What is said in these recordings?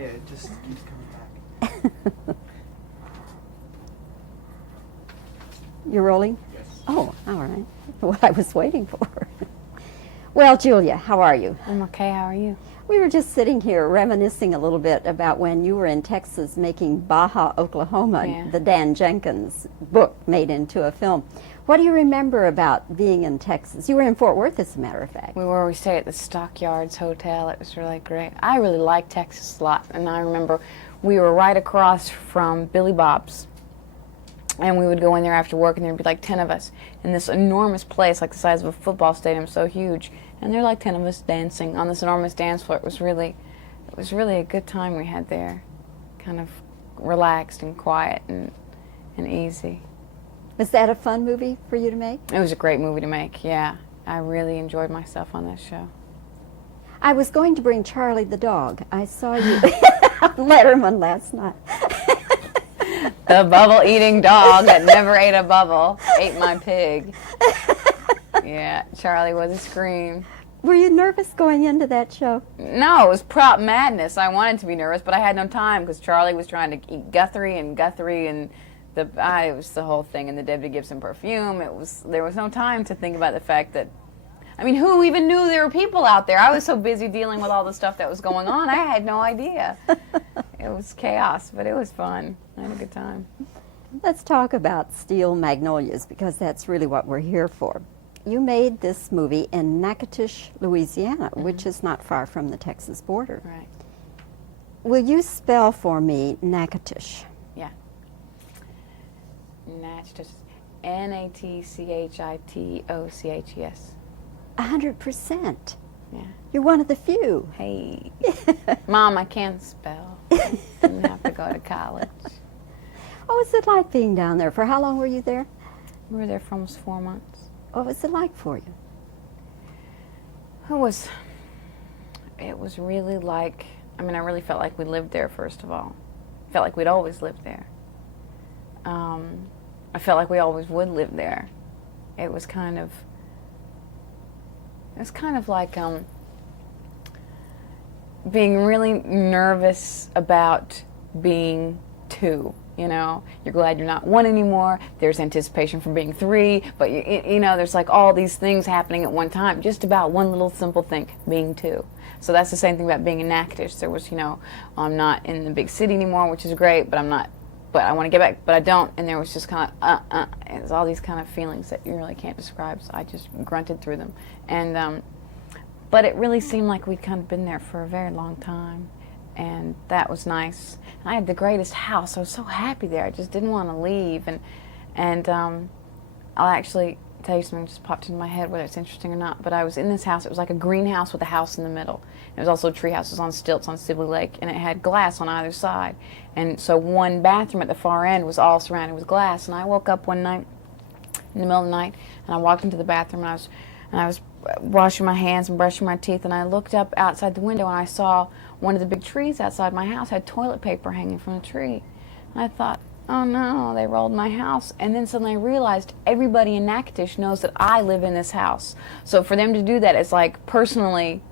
It just keeps coming back. You're rolling? Yes. Oh, all right. What I was waiting for. Well, Julia, how are you? I'm okay. How are you? We were just sitting here reminiscing a little bit about when you were in Texas making Baja, Oklahoma, Yeah. the Dan Jenkins book made into a film. What do you remember about being in Texas? You were in Fort Worth, as a matter of fact. We stayed at the Stockyards Hotel. It was really great. I really liked Texas a lot, and I remember we were right across from Billy Bob's, and we would go in there after work, and there'd be like 10 of us in this enormous place, like the size of a football stadium, so huge. And there were like 10 of us dancing on this enormous dance floor. It was really a good time we had there, kind of relaxed and quiet and easy. Was that a fun movie for you to make? It was a great movie to make, yeah. I really enjoyed myself on that show. I was going to bring Charlie the dog. I saw you on Letterman last night. The bubble-eating dog that never ate a bubble ate my pig. Yeah, Charlie was a scream. Were you nervous going into that show? No, it was prop madness. I wanted to be nervous, but I had no time because Charlie was trying to eat Guthrie, and it was the whole thing, and the Debbie Gibson perfume. There was no time to think about the fact that, I mean, who even knew there were people out there? I was so busy dealing with all the stuff that was going on, I had no idea. It was chaos, but it was fun. I had a good time. Let's talk about Steel Magnolias, because that's really what we're here for. You made this movie in Natchitoches, Louisiana, which is not far from the Texas border. Right. Will you spell for me Natchitoches? Yeah. Natchitoches. Natchitoches. 100%. Yeah. You're one of the few. Hey. Mom, I can't spell. Didn't have to go to college. What was it like being down there? For how long were you there? We were there for almost 4 months. What was it like for you? It was really like, I mean, I really felt like we lived there, first of all. I felt like we'd always lived there. I felt like we always would live there. It was kind of like being really nervous about being two. You know, you're glad you're not one anymore. There's anticipation for being three, but you know, there's like all these things happening at one time, just about one little simple thing, being two. So that's the same thing about being in Natchitoches. There was, you know, I'm not in the big city anymore, which is great, but I want to get back, but I don't. And there was just kind of, it's all these kind of feelings that you really can't describe, so I just grunted through them. And, but it really seemed like we'd kind of been there for a very long time. And that was nice. And I had the greatest house. I was so happy there. I just didn't want to leave. And I'll actually tell you something that just popped into my head, whether it's interesting or not. But I was in this house. It was like a greenhouse with a house in the middle. It was also a tree house. It was on stilts on Sibley Lake, and it had glass on either side. And so one bathroom at the far end was all surrounded with glass. And I woke up one night in the middle of the night, and I walked into the bathroom, and I was washing my hands and brushing my teeth, and I looked up outside the window, and I saw one of the big trees outside my house had toilet paper hanging from the tree. And I thought, oh no, they rolled my house. And then suddenly I realized everybody in Natchitoches knows that I live in this house. So for them to do that, it's like personally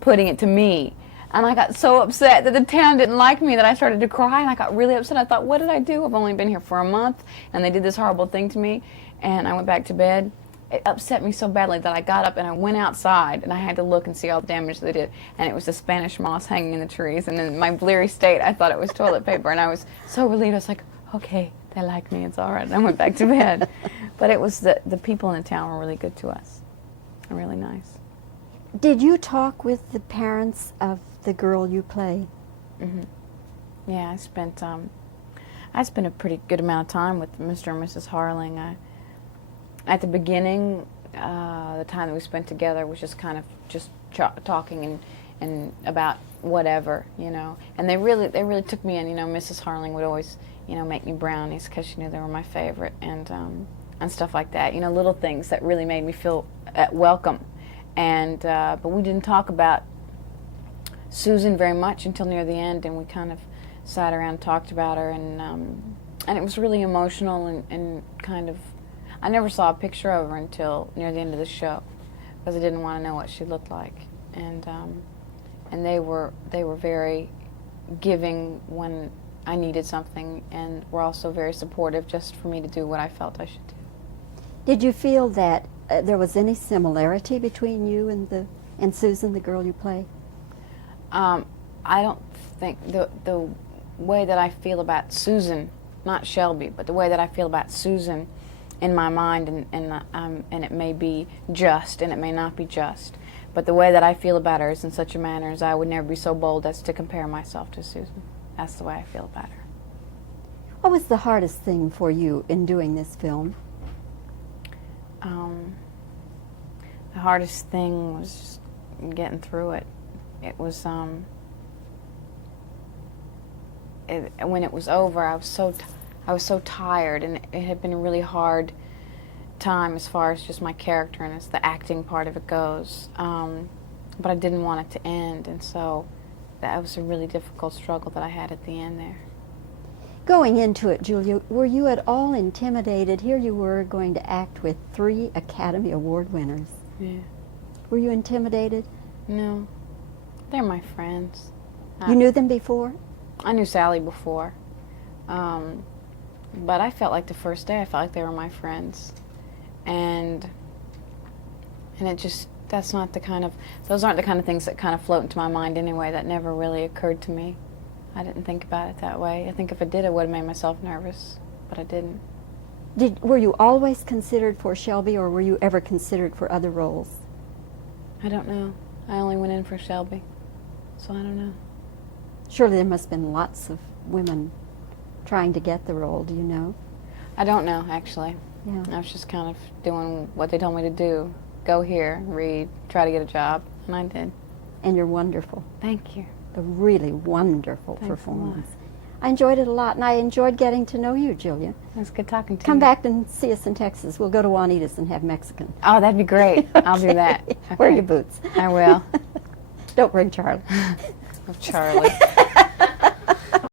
putting it to me. And I got so upset that the town didn't like me that I started to cry, and I got really upset. I thought, what did I do? I've only been here for a month, and they did this horrible thing to me. And I went back to bed. It upset me so badly that I got up and I went outside, and I had to look and see all the damage they did. And it was the Spanish moss hanging in the trees. And in my bleary state, I thought it was toilet paper. And I was so relieved. I was like, okay, they like me. It's all right. And I went back to bed. But it was the people in the town were really good to us. They're really nice. Did you talk with the parents of the girl you play? Mm-hmm. Yeah, I spent a pretty good amount of time with Mr. and Mrs. Harling. At the beginning, the time that we spent together was just kind of just talking and about whatever, you know. And they really took me in. You know, Mrs. Harling would always, you know, make me brownies because she knew they were my favorite, and stuff like that. You know, little things that really made me feel welcome. And but we didn't talk about Susan very much until near the end, and we kind of sat around and talked about her, and it was really emotional and kind of. I never saw a picture of her until near the end of the show because I didn't want to know what she looked like, and they were very giving when I needed something, and were also very supportive just for me to do what I felt I should do. Did you feel that there was any similarity between you and Susan, the girl you play? I don't think the way that I feel about Susan, not Shelby, but the way that I feel about Susan in my mind, and it may be just and it may not be just, but the way that I feel about her is in such a manner as I would never be so bold as to compare myself to Susan. That's the way I feel about her. What was the hardest thing for you in doing this film? The hardest thing was just getting through it. It was when it was over, I was so tired, and it had been a really hard time as far as just my character and as the acting part of it goes. But I didn't want it to end, and so that was a really difficult struggle that I had at the end there. Going into it, Julia, were you at all intimidated? Here you were going to act with 3 Academy Award winners. Yeah. Were you intimidated? No. They're my friends. You knew them before? I knew Sally before. But I felt like the first day, I felt like they were my friends. And it just, those aren't the kind of things that kind of float into my mind anyway. That never really occurred to me. I didn't think about it that way. I think if I did, I would have made myself nervous, but I didn't. Were you always considered for Shelby, or were you ever considered for other roles? I don't know. I only went in for Shelby, so I don't know. Surely there must have been lots of women trying to get the role, do you know? I don't know, actually. Yeah. I was just kind of doing what they told me to do. Go here, read, try to get a job, and I did. And you're wonderful. Thank you. A really wonderful Thanks performance. I enjoyed it a lot, and I enjoyed getting to know you, Julia. It was good talking to you. Come back and see us in Texas. We'll go to Juanita's and have Mexican. Oh, that'd be great. I'll do that. Wear Okay. your boots. I will. Don't bring Charlie. Oh, Charlie.